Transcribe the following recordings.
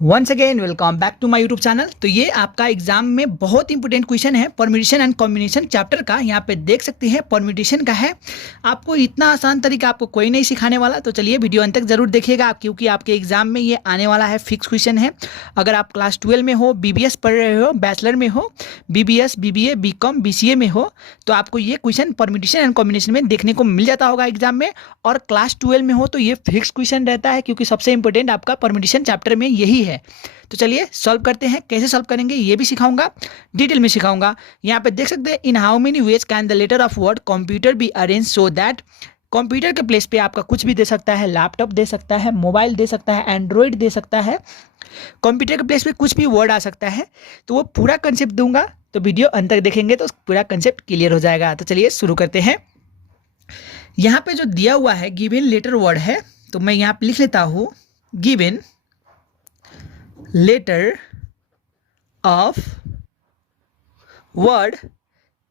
Once again welcome back to my YouTube channel. तो ये आपका एग्जाम में बहुत इंपॉर्टेंट क्वेश्चन है परम्यूटेशन एंड कॉम्बिनेशन चैप्टर का। यहाँ पे देख सकते हैं परम्यूटेशन का है। आपको इतना आसान तरीका आपको कोई नहीं सिखाने वाला, तो चलिए वीडियो अंत तक जरूर देखिएगा आप, क्योंकि आपके एग्जाम में ये आने वाला है, फिक्स क्वेश्चन है। अगर आप क्लास 12 में हो, बीबीएस पढ़ रहे हो, बैचलर में हो, बीबीएस बीबीए बीकॉम बीसीए में हो, तो आपको ये क्वेश्चन परम्यूटेशन एंड कॉम्बिनेशन में देखने को मिल जाता होगा एग्जाम में। और क्लास 12 में हो तो ये फिक्स क्वेश्चन रहता है, क्योंकि सबसे इंपॉर्टेंट आपका परम्यूटेशन चैप्टर में यही है। तो चलिए सॉल्व करते हैं। कैसे सॉल्व करेंगे ये भी सिखाऊंगा, डिटेल में सिखाऊंगा। यहाँ पे देख सकते हैं, in how many ways can the letter of word computer be arrange so that. Computer के प्लेस पे आपका कुछ भी दे सकता है, लैपटॉप दे सकता है, मोबाइल दे सकता है, एंड्रॉयड दे सकता है। कंप्यूटर के प्लेस पे कुछ भी वर्ड आ सकता है। तो वो पूरा कंसेप्ट दूंगा, तो वीडियो अंत तक देखेंगे तो पूरा कंसेप्ट क्लियर हो जाएगा। तो चलिए शुरू करते हैं। यहाँ पे जो दिया हुआ है गिवन लेटर वर्ड है, तो मैं यहाँ पे लिख लेता हूँ given letter of word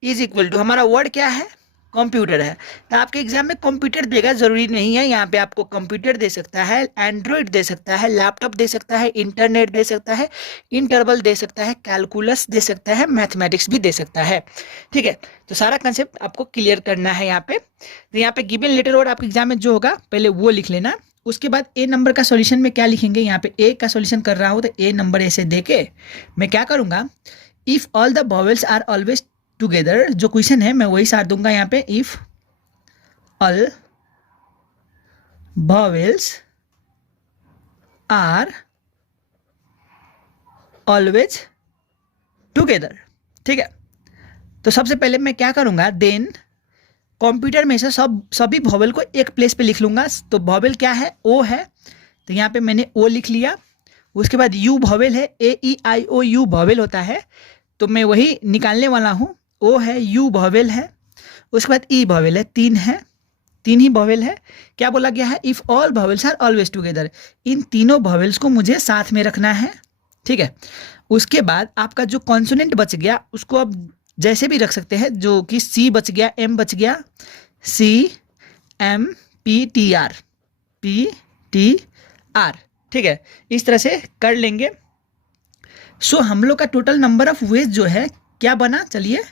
is equal to, हमारा वर्ड क्या है, कंप्यूटर है। तो आपके एग्जाम में कंप्यूटर देगा जरूरी नहीं है, यहाँ पे आपको कंप्यूटर दे सकता है, एंड्रॉयड दे सकता है, लैपटॉप दे सकता है, इंटरनेट दे सकता है, इंटरवल दे सकता है, कैलकुलस दे सकता है, मैथमेटिक्स भी दे सकता है। ठीक है, तो सारा कंसेप्ट आपको क्लियर करना है यहाँ पे। तो यहाँ पे गिवन लेटर वर्ड आपके एग्जाम में जो होगा पहले वो लिख लेना। उसके बाद ए नंबर का सॉल्यूशन में क्या लिखेंगे, यहाँ पे ए का सॉल्यूशन कर रहा हूँ तो ए नंबर ऐसे दे के मैं क्या करूँगा, if all the vowels are always together, जो क्वेश्चन है मैं वही सार दूंगा यहाँ पे। If all vowels are always together. ठीक है, तो सबसे पहले मैं क्या करूँगा, देन कंप्यूटर में से सभी वॉवेल को एक प्लेस पे लिख लूँगा। तो वॉवेल क्या है, ओ है, तो यहाँ पे मैंने ओ लिख लिया। उसके बाद यू वॉवेल है, ए ई आई ओ यू वॉवेल होता है, तो मैं वही निकालने वाला हूँ। ओ है, यू वॉवेल है, उसके बाद ई वॉवेल है, तीन ही वॉवेल है। क्या बोला गया है, if all vowels are always together, इन तीनों वॉवेल्स को मुझे साथ में रखना है। ठीक है, उसके बाद आपका जो कॉन्सोनेंट बच गया उसको अब जैसे भी रख सकते हैं, जो कि सी बच गया, एम बच गया, C M P T R, P T R. ठीक है, इस तरह से कर लेंगे। सो हम लोग का टोटल नंबर ऑफ वेज जो है क्या बना, चलिए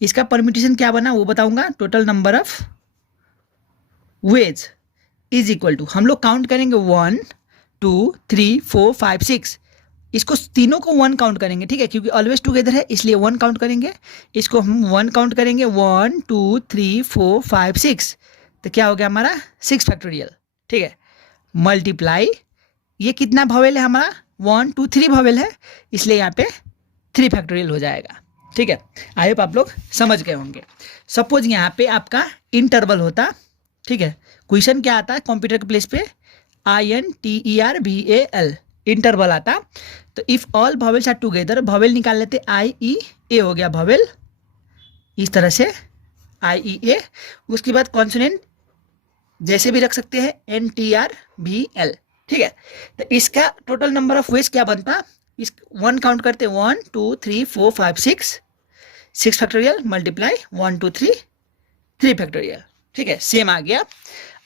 इसका परम्यूटेशन क्या बना वो बताऊंगा। Total number of ways is equal to, हम लोग काउंट करेंगे 1 2 3 4 5 6, इसको तीनों को 1 काउंट करेंगे। ठीक है, क्योंकि ऑलवेज टुगेदर है इसलिए 1 काउंट करेंगे। इसको हम 1 काउंट करेंगे, 1 2 3 4 5 6, तो क्या हो गया हमारा 6 फैक्टोरियल। ठीक है, मल्टीप्लाई, ये कितना वॉवेल है हमारा, 1 2 3 वॉवेल है, इसलिए यहाँ पे 3 फैक्टोरियल हो जाएगा। ठीक है, आई होप आप लोग समझ गए होंगे। सपोज यहाँ पे आपका इंटरवल होता, ठीक है, क्वेश्चन क्या आता है कंप्यूटर के प्लेस पे, INTERVAL इंटरवल आता। तो if all vowels are together, vowel निकाल लेते, IEA हो गया वॉवेल, इस तरह से IEA। उसके बाद कॉन्सोनेंट जैसे भी रख सकते हैं, NTRVL। ठीक है, तो इसका टोटल नंबर ऑफ वेज क्या बनता, इस 1 काउंट करते, 1 2 3 4 5 6 फैक्टोरियल, मल्टीप्लाई 1 2 3 3 फैक्टोरियल। ठीक है, सेम आ गया।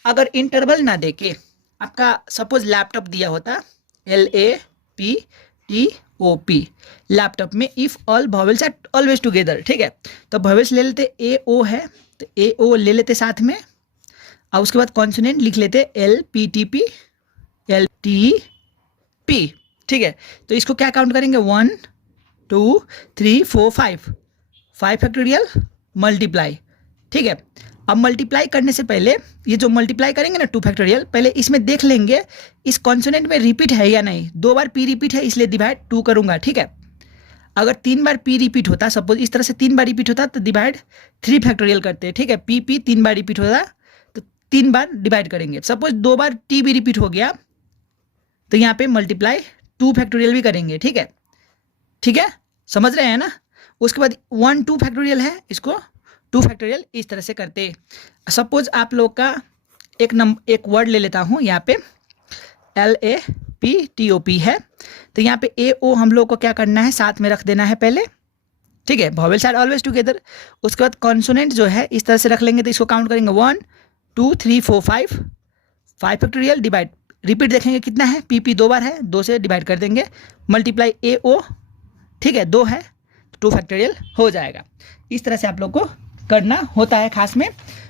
अगर इंटरवल ना देके आपका सपोज लैपटॉप दिया होता, LAPTOP, लैपटॉप में if all vowels are always together. ठीक है, तो वॉवेल्स ले लेते, AO है तो AO ले लेते साथ में, और उसके बाद कॉन्सोनेंट लिख लेते LPTP LTP। ठीक है, तो इसको क्या काउंट करेंगे, 1 2 3 4 5 फैक्टोरियल, मल्टीप्लाई। ठीक है, अब मल्टीप्लाई करने से पहले ये जो मल्टीप्लाई करेंगे ना 2 फैक्टोरियल, पहले इसमें देख लेंगे इस कॉन्सोनेंट में रिपीट है या नहीं। 2 बार पी रिपीट है इसलिए डिवाइड 2 करूँगा। ठीक है, अगर 3 बार पी रिपीट होता, सपोज इस तरह से 3 बार रिपीट होता तो डिवाइड 3 फैक्टोरियल करते। ठीक है, पी 3 बार रिपीट होता तो 3 बार डिवाइड करेंगे। सपोज 2 बार टी भी रिपीट हो गया तो यहाँ पे मल्टीप्लाई 2 फैक्टोरियल भी करेंगे। ठीक है, समझ रहे हैं ना। उसके बाद 1 2 फैक्टोरियल है, इसको 2 फैक्टोरियल इस तरह से करते। सपोज आप लोग का एक वर्ड ले लेता हूँ, यहाँ पे LAPTOP है, तो यहाँ पे AO हम लोग को क्या करना है, साथ में रख देना है पहले। ठीक है, वॉवेल्स आर ऑलवेज टुगेदर। उसके बाद कॉन्सोनेंट जो है इस तरह से रख लेंगे, तो इसको काउंट करेंगे 1 2 3 4 5 फैक्टोरियल डिवाइड रिपीट देखेंगे कितना है, पी दो बार है, 2 से डिवाइड कर देंगे, मल्टीप्लाई ए ओ, ठीक है 2 है, 2 फैक्टोरियल हो जाएगा। इस तरह से आप लोग को करना होता है खास में।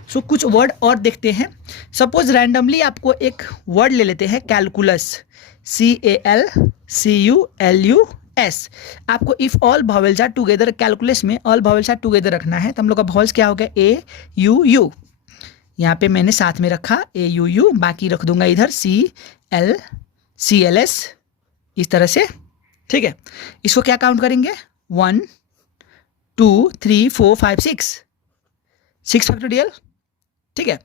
सो कुछ वर्ड और देखते हैं। सपोज रैंडमली आपको एक वर्ड ले लेते हैं, कैलकुलस, CALCULUS। आपको if all vowels are together, calculus में ऑल वॉवेल्स आर टुगेदर रखना है, तो हम लोग का वॉवेल्स क्या हो गया, AUU, यहाँ पे मैंने साथ में रखा AUU, बाकी रख दूंगा इधर CLCLS, इस तरह से, ठीक है। इसको क्या काउंट करेंगे, 1 2 3 4 5 6 फैक्टोरियल, ठीक है।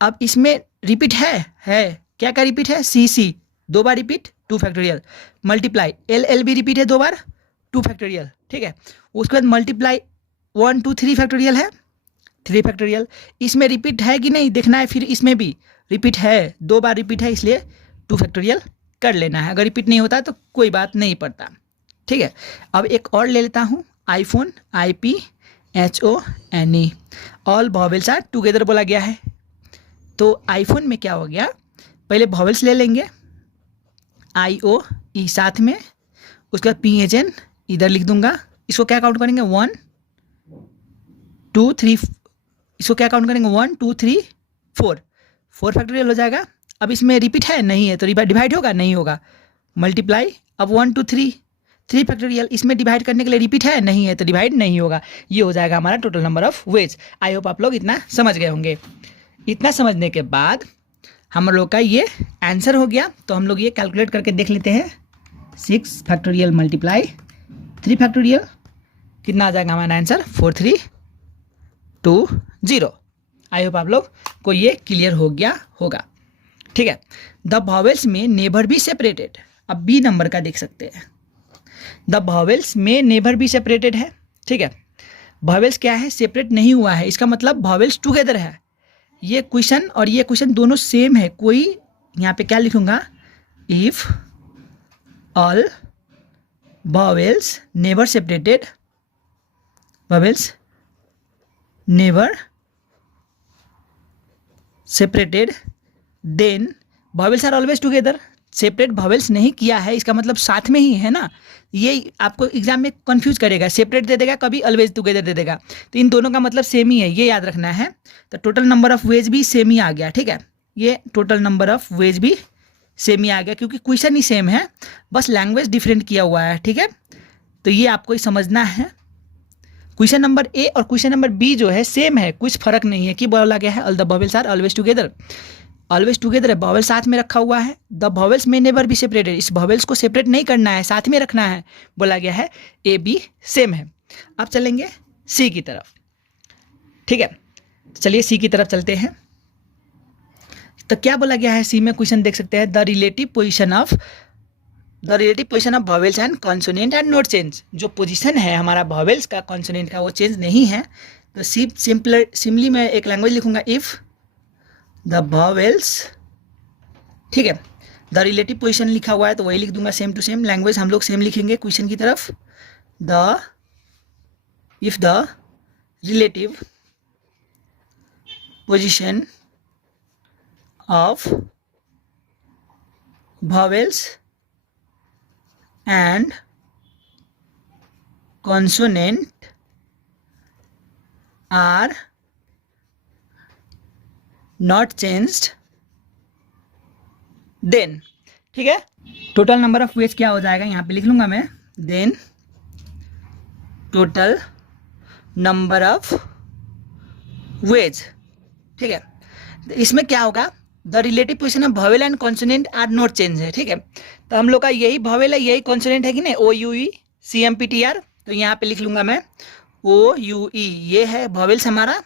अब इसमें रिपीट है क्या क्या रिपीट है, CC 2 बार रिपीट, 2 फैक्टोरियल, मल्टीप्लाई LL भी रिपीट है 2 बार, 2 फैक्टोरियल, ठीक है। उसके बाद मल्टीप्लाई 1 2 3 फैक्टोरियल है, 3 फैक्टोरियल। इसमें रिपीट है कि नहीं देखना है, फिर इसमें भी रिपीट है, 2 बार रिपीट है, इसलिए 2 फैक्टोरियल कर लेना है। अगर रिपीट नहीं होता तो कोई बात नहीं पड़ता, ठीक है। अब एक और ले लेता हूँ, iPhone, IPHONE, all vowels are together बोला गया है, तो आईफोन में क्या हो गया, पहले वॉवेल्स ले लेंगे, IOE साथ में, उसके बाद PHN इधर लिख दूंगा। इसको क्या काउंट करेंगे, 1 2 3, इसको क्या काउंट करेंगे, 1 2 3 4 फैक्टोरियल हो जाएगा। अब इसमें रिपीट है नहीं है, तो डिवाइड होगा नहीं होगा, मल्टीप्लाई, अब 1 2 3 फैक्टोरियल, इसमें डिवाइड करने के लिए रिपीट है नहीं है, तो डिवाइड नहीं होगा। ये हो जाएगा हमारा total number of veg. I hope आप लोग इतना समझ गए होंगे। इतना समझने के बाद हम लोग का ये आंसर हो गया, तो हम लोग ये कैलकुलेट करके देख लेते हैं, 6 फैक्टोरियल मल्टीप्लाई 3 फैक्टोरियल, कितना आ जाएगा हमारा आंसर, 4320। आई होप आप लोग को ये क्लियर हो गया होगा, ठीक है। द वॉवेल्स में नेवर बी सेपरेटेड, अब बी नंबर का देख सकते हैं, द वॉवेल्स में नेवर बी सेपरेटेड है, ठीक है। वॉवेल्स क्या है, सेपरेट नहीं हुआ है, इसका मतलब वॉवेल्स टुगेदर है। ये क्वेश्चन और ये क्वेश्चन दोनों सेम है। कोई यहाँ पे क्या लिखूंगा, if all vowels never separated, vowels never separated, then vowels are always together. Separate vowels नहीं किया है, इसका मतलब साथ में ही है ना। ये आपको एग्जाम में कंफ्यूज करेगा, सेपरेट दे देगा, कभी ऑलवेज टुगेदर दे देगा, तो इन दोनों का मतलब सेम ही है, ये याद रखना है। तो टोटल नंबर ऑफ वेज भी सेम ही आ गया, ठीक है। ये टोटल नंबर ऑफ वेज भी सेम ही आ गया, क्योंकि क्वेश्चन ही सेम है, बस लैंग्वेज डिफरेंट किया हुआ है, ठीक है। तो ये आपको समझना है। क्वेश्चन नंबर ए और क्वेश्चन नंबर बी जो है सेम है, कुछ फर्क नहीं है कि बोला गया है all the vowels are always together, always together है, वॉवेल साथ में रखा हुआ है। द वॉवेल्स में नेवर बी सेपरेटेड, इस वॉवेल्स को सेपरेट नहीं करना है, साथ में रखना है, बोला गया है। ए बी सेम है। अब चलेंगे सी की तरफ, ठीक है। चलिए सी की तरफ चलते हैं। तो क्या बोला गया है सी में, क्वेश्चन देख सकते हैं, the relative position of vowels and consonant and note change. जो पोजीशन है हमारा वॉवेल्स का, कॉन्सोनेंट का, वो चेंज नहीं है। तो सिंपली मैं एक लैंग्वेज लिखूंगा, इफ द वॉवेल्स, ठीक है, द रिलेटिव पोजीशन लिखा हुआ है तो वही लिख दूंगा, सेम टू सेम लैंग्वेज हम लोग सेम लिखेंगे क्वेश्चन की तरफ। If the relative position of vowels and consonant are not changed, then, ठीक है। टोटल नंबर ऑफ वेज क्या हो जाएगा, यहाँ पे लिख लूंगा मैं, then total number of ways, ठीक है। इसमें क्या होगा, the relative position of vowel and consonant are not change है, ठीक है। तो हम लोग का यही वॉवेल है, यही कॉन्सोनेंट है कि नहीं, OUE CMPTR, तो यहाँ पे लिख लूंगा मैं OUE, ये है वॉवेल्स हमारा,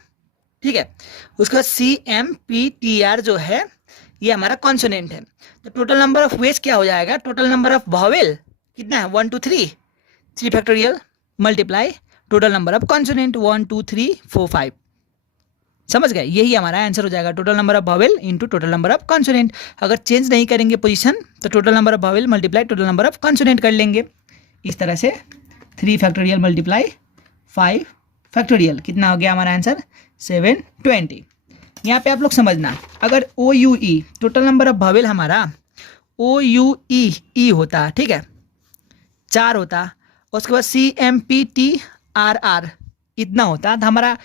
ठीक है। उसके बाद CMPTR जो है ये हमारा कॉन्सोनेंट है। तो टोटल नंबर ऑफ वेज क्या हो जाएगा, टोटल नंबर ऑफ वॉवेल कितना है, 1 2 3 factorial multiply total number of consonant 1 2 3 4 5। समझ गए, यही हमारा आंसर हो जाएगा, total number of vowel into total number of consonant. अगर चेंज नहीं करेंगे पोजीशन तो total number of vowel multiply total number of consonant कर लेंगे। इस तरह से 3 फैक्टोरियल मल्टीप्लाई 5 फैक्टोरियल, कितना हो गया हमारा आंसर, 720। यहाँ पे आप लोग समझना, अगर O U E total number of vowel हमारा ओ यू ई होता, ठीक है, 4 होता, उसके बाद C M P T R R इतना होता, तो हमारा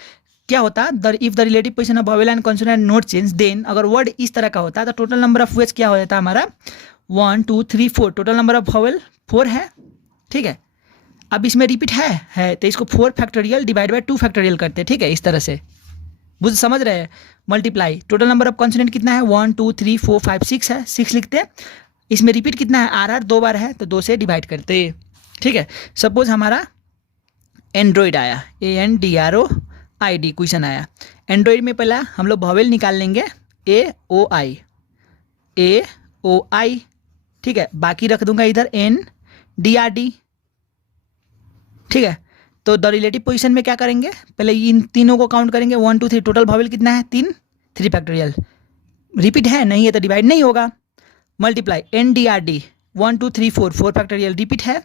क्या होता, if the relative position of vowel and consonant not change, then अगर वर्ड इस तरह का होता तो टोटल नंबर ऑफ वेज क्या हो जाता हमारा 1 2 3 4, टोटल नंबर ऑफ वावेल 4 है, ठीक है। अब इसमें रिपीट है तो इसको 4 फैक्टोरियल डिवाइड बाय 2 फैक्टोरियल करते हैं, ठीक है, इस तरह से बुझ समझ रहे हैं। Multiply total number of consonant कितना है 1 2 3 4 5 6 है, 6 लिखते हैं। इसमें रिपीट कितना है आर आर 2 बार है तो 2 से डिवाइड करते, ठीक है। सपोज हमारा एंड्रॉइड आया, ANDROID क्वेश्चन आया। एंड्रॉइड में पहला हम लोग वावेल निकाल लेंगे AOI, ठीक है, बाकी रख दूंगा इधर NDRD, ठीक है। तो द रिलेटिव पोजीशन में क्या करेंगे, पहले इन तीनों को काउंट करेंगे 1 2 3, टोटल वावेल कितना है 3 फैक्टोरियल, रिपीट है नहीं है तो डिवाइड नहीं होगा। मल्टीप्लाई NDRD 1 2 3 4 फैक्टोरियल रिपीट है,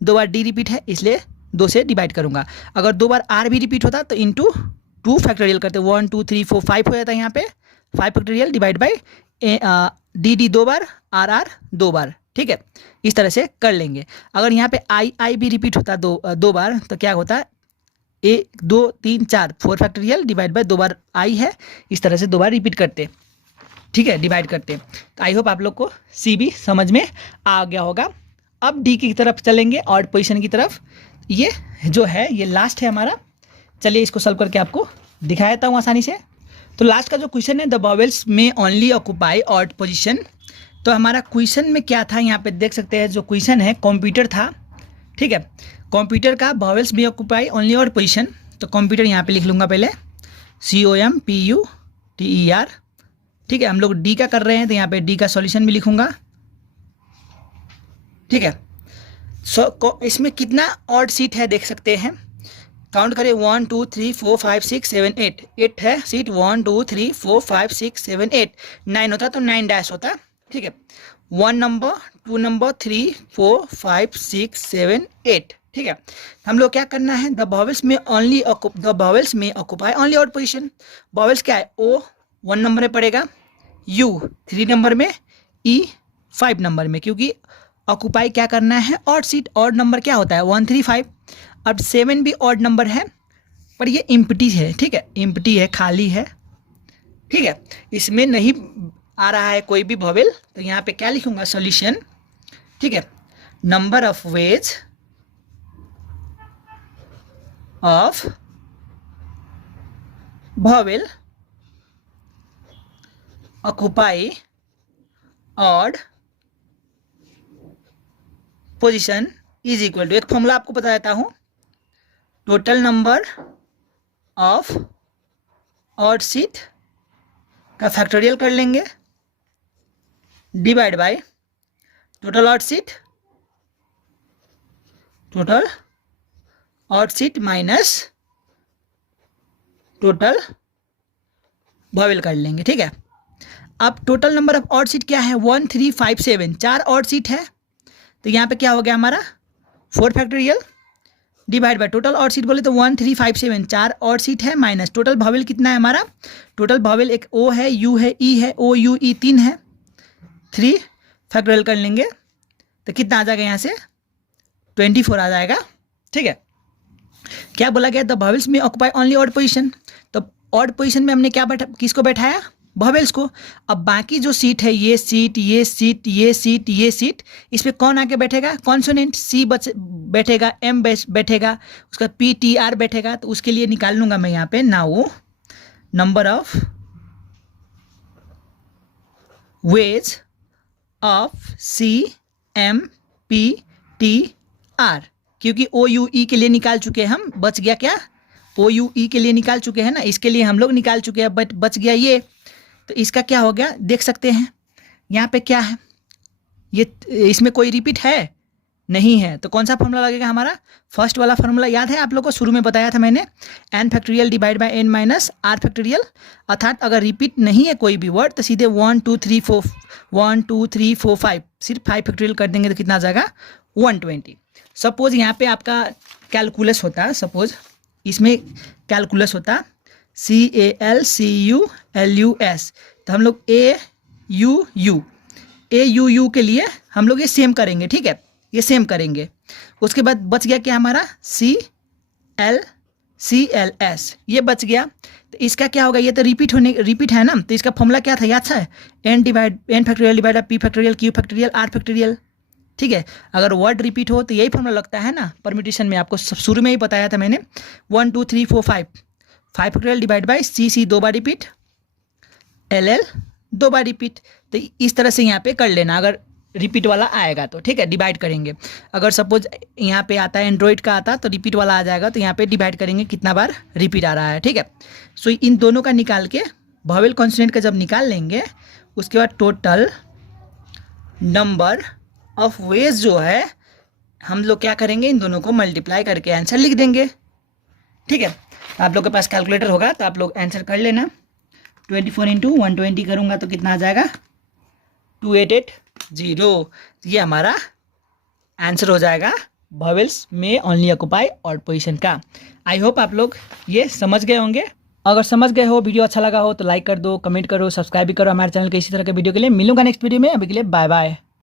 2 बार डी रिपीट है इसलिए 2 से डिवाइड करूंगा। अगर 2 बार आर भी रिपीट होता तो इंटू 2 फैक्टोरियल करते, 1 2 3 4 5 हो जाता है यहाँ पे 5 फैक्टोरियल डिवाइड बाई डी 2 बार आर 2 बार, ठीक है, इस तरह से कर लेंगे। अगर यहाँ पे आई भी रिपीट होता दो बार तो क्या होता 1 2 3 4 4 फैक्टोरियल डिवाइड बाय 2 बार आई है, इस तरह से 2 बार रिपीट करते, ठीक है, डिवाइड करते। तो आई होप आप लोग को सी भी समझ में आ गया होगा। अब डी की तरफ चलेंगे ऑड पोजीशन की तरफ, ये जो है ये लास्ट है हमारा। चलिए इसको सॉल्व करके आपको दिखा देता हूँ आसानी से। तो लास्ट का जो क्वेश्चन है द वावेल्स में ओनली ऑक्यूपाई ऑड पोजीशन, तो हमारा क्वेश्चन में क्या था यहाँ पे देख सकते हैं, जो क्वेश्चन है कंप्यूटर था, ठीक है, कंप्यूटर का वावेल्स में ऑक्यूपाई ओनली ऑड पोजीशन। तो कंप्यूटर यहाँ पे लिख लूँगा पहले COMPUTER, ठीक है। हम लोग डी का कर रहे हैं तो यहाँ पे डी का सॉल्यूशन भी लिखूंगा, ठीक है। इसमें कितना ऑड सीट है देख सकते हैं, काउंट करें 1 2 3 4 5 6 7 8 है सीट, 1 2 3 4 5 6 7 8 9 होता तो 9 डैश होता, ठीक है। 1 नंबर 2 नंबर 3 4 5 6 7 8, ठीक है। हम लोग क्या करना है, द वावेल्स में occupy only odd position. Vowels क्या है, O 1 नंबर में पड़ेगा, U 3 नंबर में, E 5 नंबर में, क्योंकि ऑक्यूपाई क्या करना है ऑड सीट, ऑड नंबर क्या होता है 1 3 5। अब 7 भी ऑड नंबर है पर ये एम्प्टी है, ठीक है, एम्प्टी है, खाली है, ठीक है, इसमें नहीं आ रहा है कोई भी वावेल। तो यहाँ पे क्या लिखूंगा सॉल्यूशन, ठीक है, number of ways of vowel occupy odd position is equal to, एक फॉर्मूला आपको बता देता हूँ, total number of odd seat का फैक्टोरियल कर लेंगे divide by total odd seat minus total vowel कर लेंगे, ठीक है। अब total number of odd seat क्या है 1 3 5 7, 4 ऑड सीट है तो यहाँ पे क्या हो गया हमारा 4 factorial divide by total odd seat बोले तो 1 3 5 7, 4 ऑड सीट है माइनस टोटल वावेल कितना है हमारा, टोटल वावेल एक O है, U है, E है, O U E 3 है, 3 फैक्टोरियल कर लेंगे तो कितना आ जाएगा यहाँ से 24 आ जाएगा, ठीक है। क्या बोला गया, द वावेल्स में ऑक्यूपाई ओनली ऑड पोजीशन, तो ऑड पोजीशन में हमने क्या किसको बैठाया, वावेल्स को। अब बाकी जो सीट है ये सीट ये सीट ये सीट ये सीट, इस पर कौन आके बैठेगा, कॉन्सोनेंट C बैठेगा, M बैठेगा, उसका PTR बैठेगा। तो उसके लिए निकाल लूँगा मैं यहाँ पे now number of ways of CMPTR, क्योंकि OUE के लिए निकाल चुके हैं हम, बच गया क्या, OUE के लिए निकाल चुके हैं ना, इसके लिए हम लोग निकाल चुके हैं, बट बच गया ये। तो इसका क्या हो गया देख सकते हैं, यहाँ पे क्या है, ये इसमें कोई रिपीट है नहीं है, तो कौन सा फॉर्मूला लगेगा हमारा, फर्स्ट वाला फॉर्मूला याद है आप लोगों को, शुरू में बताया था मैंने, n factorial divide by n minus r factorial. अर्थात अगर रिपीट नहीं है कोई भी वर्ड तो सीधे 1 2 3 4 1 2 3 4 5 सिर्फ 5 फैक्टोरियल कर देंगे तो कितना आ जाएगा 120। सपोज यहाँ पे आपका कैलकुलस होता, सपोज इसमें कैलकुलस होता CALCULUS। तो हम लोग AUU के लिए हम लोग ये सेम करेंगे, ठीक है, ये सेम करेंगे। उसके बाद बच गया क्या हमारा CLS, ये बच गया। तो इसका क्या होगा, ये तो रिपीट है ना, तो इसका फॉर्मूला क्या था, याद है, n factorial divide P factorial Q factorial R factorial, ठीक है। अगर वर्ड रिपीट हो तो यही फॉर्मूला लगता है ना परम्यूटेशन में, आपको शुरू में ही बताया था मैंने, 1 2 3 4 5 factorial divide by C 2 bar repeat, LL 2 bar repeat. तो इस तरह से यहाँ पे कर लेना, अगर रिपीट वाला आएगा तो, ठीक है, डिवाइड करेंगे। अगर सपोज यहाँ पे आता है एंड्रॉइड का आता तो रिपीट वाला आ जाएगा, तो यहाँ पे डिवाइड करेंगे कितना बार रिपीट आ रहा है, ठीक है। सो इन दोनों का निकाल के वोवेल कॉन्सोनेंट का जब निकाल लेंगे, उसके बाद टोटल नंबर ऑफ वेज जो है हम लोग क्या करेंगे, इन दोनों को मल्टीप्लाई करके आंसर लिख देंगे, ठीक है। आप लोग के पास कैलकुलेटर होगा तो आप लोग आंसर कर लेना। 24 इंटू 120 करूँगा तो कितना आ जाएगा, 2880। ये हमारा आंसर हो जाएगा वोवेल्स में ओनली ऑक्यूपाई ऑड पोजीशन का। आई होप आप लोग ये समझ गए होंगे। अगर समझ गए हो, वीडियो अच्छा लगा हो तो लाइक कर दो, कमेंट करो, सब्सक्राइब भी करो हमारे चैनल के इसी तरह के वीडियो के लिए। मिलूंगा नेक्स्ट वीडियो में, अभी के लिए बाय बाय।